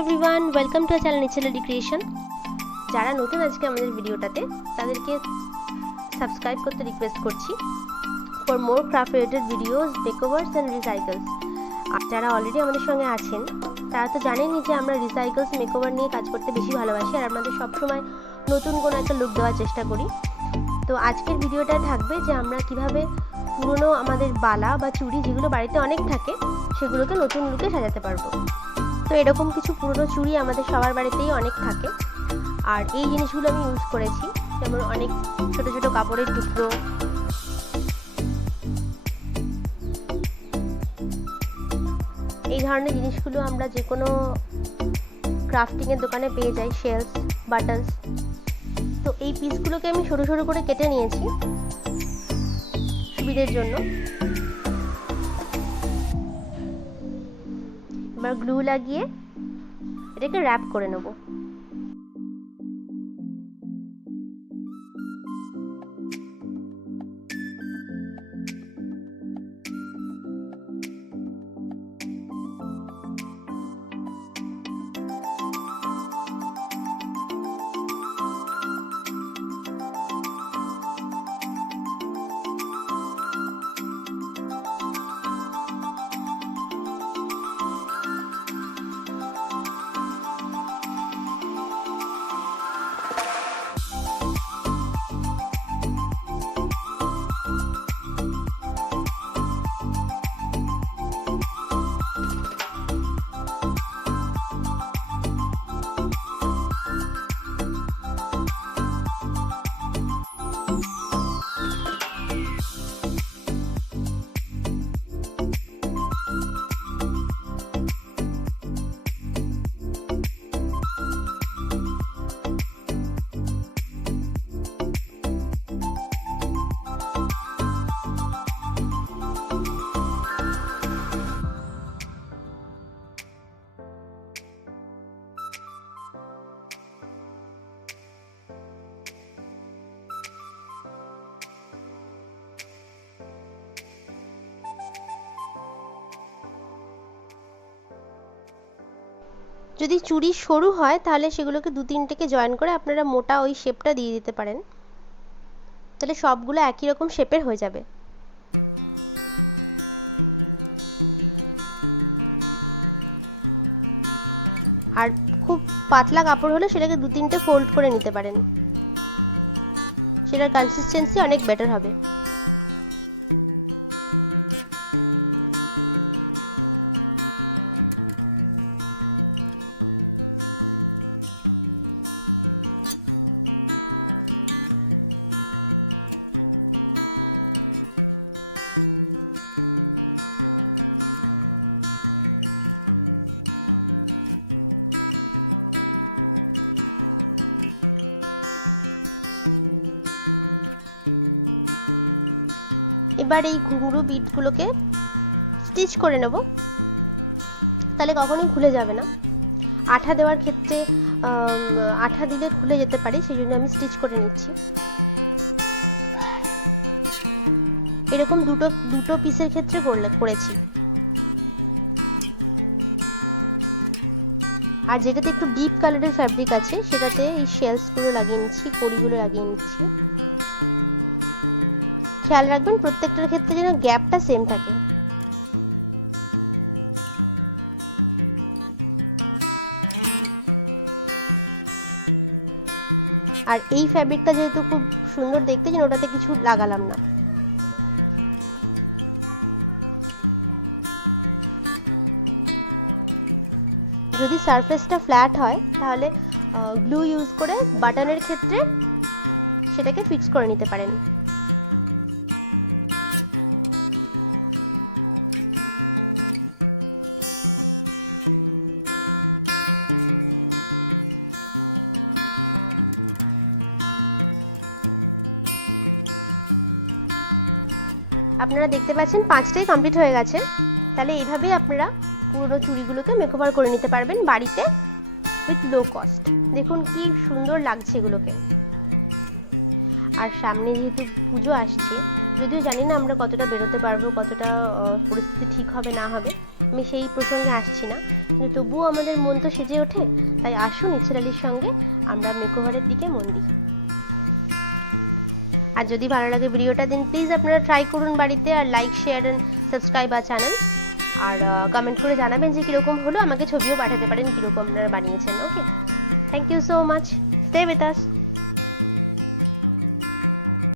Everyone, welcome to channel নিচেলি creation. যারা নতুন আজকে আমাদের ভিডিওটাতে, তাদেরকে সাবস্ক্রাইব করতে রিকোয়েস্ট করছি for more craft related videos, makeovers and recycles. আর যারা অলরেডি আমাদের সঙ্গে আছেন তারা তো জানেনই যে আমরা রিসাইকেলস মেকওভার নিয়ে কাজ করতে বেশি ভালোবাসি আর আমাদের সবসময় নতুন কোনো একটা লুক দেওয়ার চেষ্টা করি। তো আজকের ভিডিওটা থাকবে যে আমরা কিভাবে পুরনো আমাদের বালা বা চুড়ি যেগুলো বাড়িতে অনেক থাকে সেগুলোকে নতুন লুকে সাজাতে পারবো। তো এরকম কিছু পুরনো চুড়ি আমাদের সবার বাড়িতেই অনেক থাকে, আর এই জিনিসগুলো আমি ইউজ করেছি, যেমন অনেক ছোট ছোট কাপড়ের টুকরো, এই ধরনের জিনিসগুলো আমরা যে কোনো ক্রাফটিংয়ের দোকানে পেয়ে যাই, শেলস, বাটনস। তো এই পিসগুলোকে আমি সরু সরু করে কেটে নিয়েছি সুবিধের জন্য। এবার গ্লু লাগিয়ে এটাকে র্যাপ করে নেব। যদি চুড়ি সরু হয় তাহলে সেগুলোকে দু তিনটেকে জয়েন করে আপনারা মোটা ওই শেপটা দিয়ে দিতে পারেন, তাহলে সবগুলো একই রকম শেপের হয়ে যাবে। আর খুব পাতলা কাপড় হলে সেটাকে দু তিনটে ফোল্ড করে নিতে পারেন, সেটার কনসিস্টেন্সি অনেক বেটার হবে। এবার এই ঘুঙরু বিটগুলোকে স্টিচ করে নেব, তাহলে কখনোই খুলে যাবে না। আঠা দেওয়ার ক্ষেত্রে আঠা দিলে খুলে যেতে পারে, সেই জন্য আমি স্টিচ করে নিচ্ছি। এরকম দুটো পিসের ক্ষেত্রে করেছি। আর যেটাতে একটু ডিপ কালারের ফ্যাব্রিক আছে সেটাতে এই শেলসগুলো লাগিয়ে নিচ্ছি, কড়িগুলো লাগিয়ে নিচ্ছি। খেয়াল রাখবেন প্রত্যেকটার ক্ষেত্রে যেন গ্যাপটা সেম থাকে। আর এই ফ্যাব্রিকটা যেহেতু খুব সুন্দর দেখতে, যেন ওটাতে কিছু লাগালাম না। যদি সারফেসটা ফ্ল্যাট হয় তাহলে গ্লু ইউজ করে বাটনের ক্ষেত্রে সেটাকে ফিক্স করে নিতে পারেন। আপনারা দেখতে পাচ্ছেন 5টাই কমপ্লিট হয়ে গেছে। তাহলে এইভাবেই আপনারা পুরোনো চুড়িগুলোকে মেকওভার করে নিতে পারবেন বাড়িতে উইথ লো কস্ট। দেখুন কি সুন্দর লাগছে এগুলোকে। আর সামনে যেহেতু পুজো আসছে, যদিও জানি না আমরা কতটা বেরোতে পারবো, কতটা পরিস্থিতি ঠিক হবে না হবে, আমি সেই প্রসঙ্গে আসছি না, কিন্তু তবুও আমাদের মন তো সেজে ওঠে। তাই আসুন ইচ্ছের আলীর সঙ্গে আমরা মেকওভারের দিকে মন দিই। আর যদি ভালো লাগে ভিডিওটা, দেন প্লিজ আপনারা ট্রাই করুন বাড়িতে, আর লাইক, শেয়ার অ্যান্ড সাবস্ক্রাইব আর চ্যানেল। আর কমেন্ট করে জানাবেন যে কীরকম হলো, আমাকে ছবিও পাঠাতে পারেন কীরকম আপনারা বানিয়েছেন। Okay, thank you so much, stay with us.